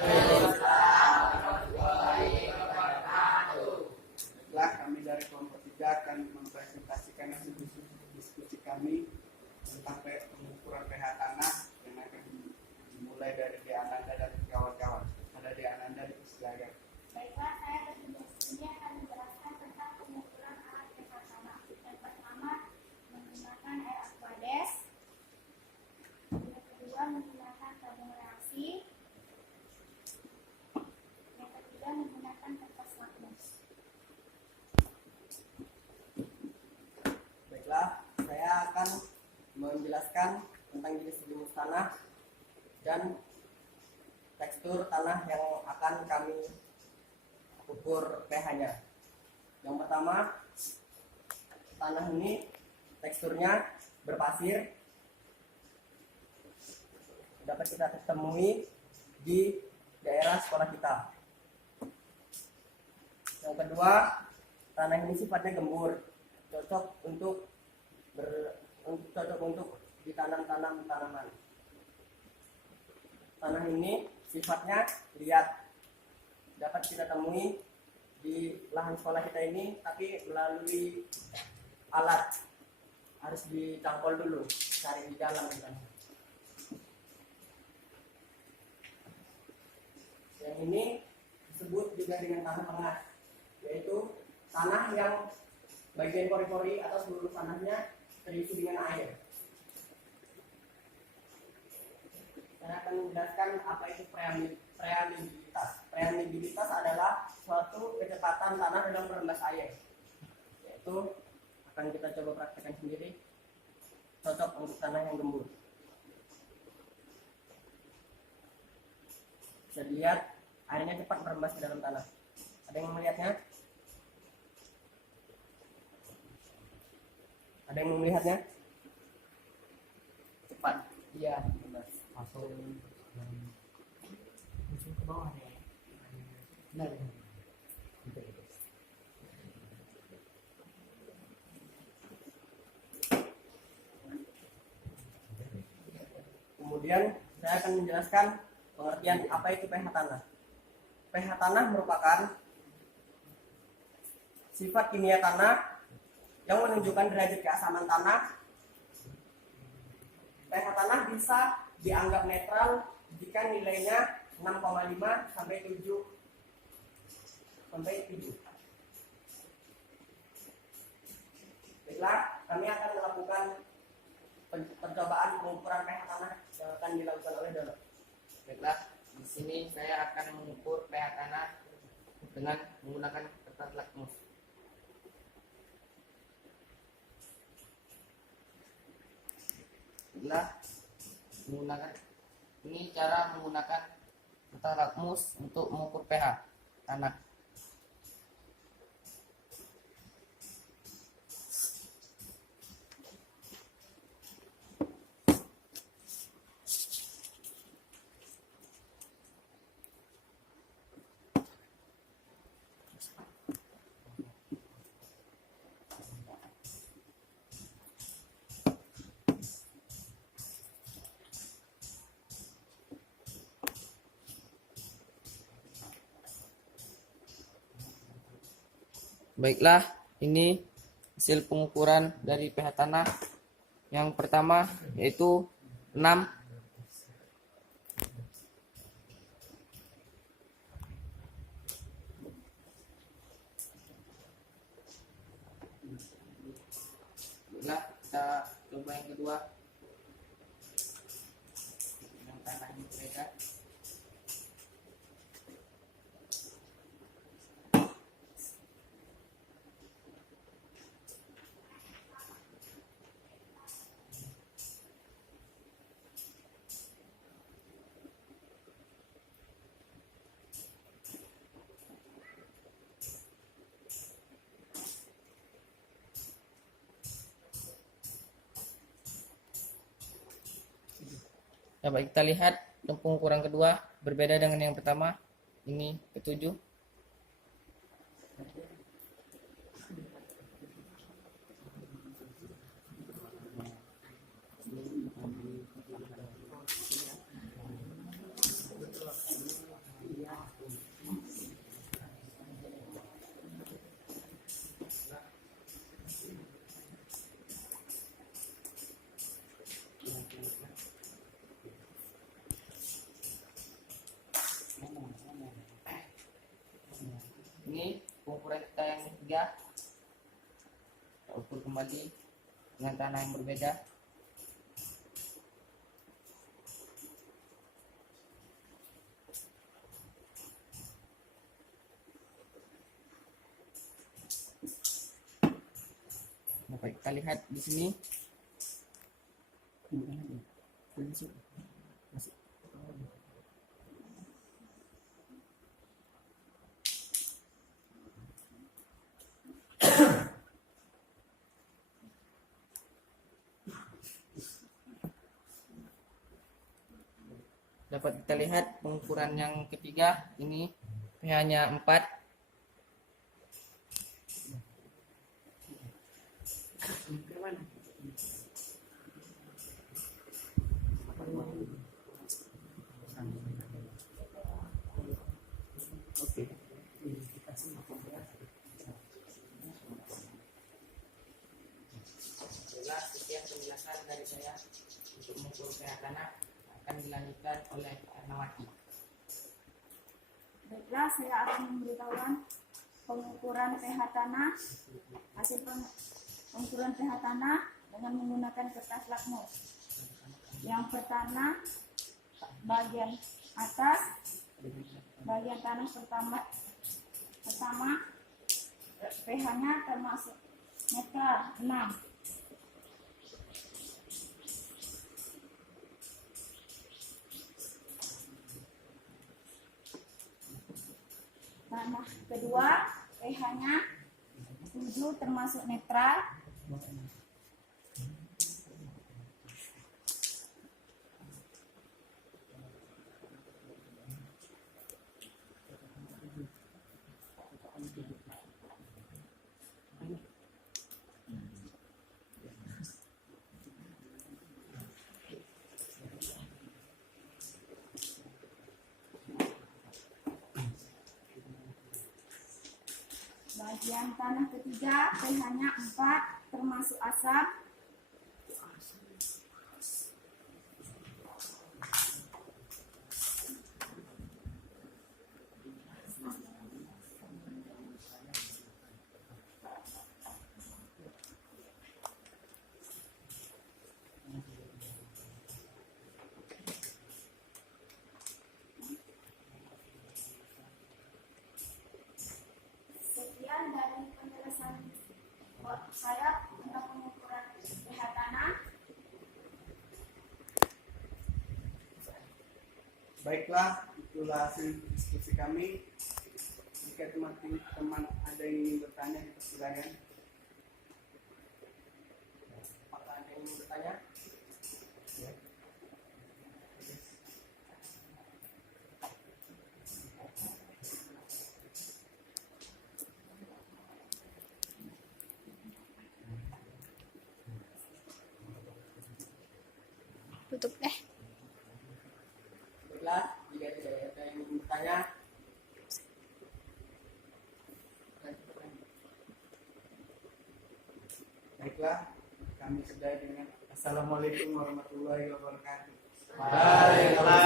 Baiklah, kami dari kelompok 3 akan mempresentasikan hasil diskusi kami tentang pengukuran pH tanah yang akan dimulai dari Dea Ananda dan kawan-kawan. Ada Dea Ananda di silakan. Baiklah, saya ini akan menjelaskan tentang pengukuran alat pH tanah. Yang pertama, menggunakan air Aquades. Yang kedua, menggunakan tabung reaksi. Yang ketiga, menggunakan kertas lakmus. Baiklah, saya akan menjelaskan tentang jenis-jenis tanah dan tekstur tanah yang akan kami ukur pH-nya. Yang pertama, tanah ini teksturnya berpasir, dapat kita temui di daerah sekolah kita. Yang kedua, tanah ini sifatnya gembur, cocok untuk ditanam tanaman. Tanah ini sifatnya liat, dapat kita temui di lahan sekolah kita ini, tapi melalui alat, harus dicangkol dulu, cari di dalam kan. Yang ini disebut juga dengan tanah tengah, yaitu tanah yang bagian pori-pori atau seluruh tanahnya terisi dengan air. Saya akan menjelaskan apa itu permeabilitas. Permeabilitas adalah suatu kecepatan tanah dalam merembas air, yaitu akan kita coba praktekkan sendiri, cocok untuk tanah yang gembur. Bisa dilihat airnya cepat merembas ke dalam tanah. Ada yang melihatnya? Ada yang melihatnya? Cepat. Iya, benar. Langsung ke bawah ya. Benar. Kemudian saya akan menjelaskan pengertian apa itu pH tanah. pH tanah merupakan sifat kimia tanah yang menunjukkan derajat keasaman tanah. pH tanah bisa dianggap netral jika nilainya 6,5 sampai 7. Baiklah, kami akan melakukan percobaan pengukuran pH tanah yang akan dilakukan oleh Dono. Baiklah, di sini saya akan mengukur pH tanah dengan menggunakan kertas lakmus. Ini cara menggunakan kertas lakmus untuk mengukur pH tanah. Baiklah, ini hasil pengukuran dari pH tanah. Yang pertama yaitu 6. Baiklah, kita coba yang kedua. Yang tanah ini berbeda. Ya, baik, kita lihat pengukuran kedua berbeda dengan yang pertama. Ini ke-7. kembali dengan tanah yang berbeda. Dapat kita lihat di sini. Dapat kita lihat pengukuran yang ketiga ini pH-nya 4. Itulah sekian penjelasan dari saya untuk mengukur pH tanah, akan dilanjutkan oleh Ernawati. Baiklah, saya akan memberitahukan pengukuran pH tanah, hasil pengukuran pH tanah dengan menggunakan kertas lakmus. Yang pertama, bagian atas, bagian tanah pertama pH-nya termasuk netral 6. Tanah kedua pH-nya 7 termasuk netral. Bagian tanah ketiga pH-nya 4 termasuk asam. Sekian dari penjelasan saya tentang pengukuran pH tanah. Baiklah, itulah hasil diskusi kami. Jika teman-teman ada yang ingin bertanya, silakan. Apakah ada yang ingin bertanya? Tutup deh. Baiklah, jika tidak ada yang ingin bertanya, Baiklah, kami sudah dengan Assalamualaikum warahmatullahi wabarakatuh. Waalaikumsalam.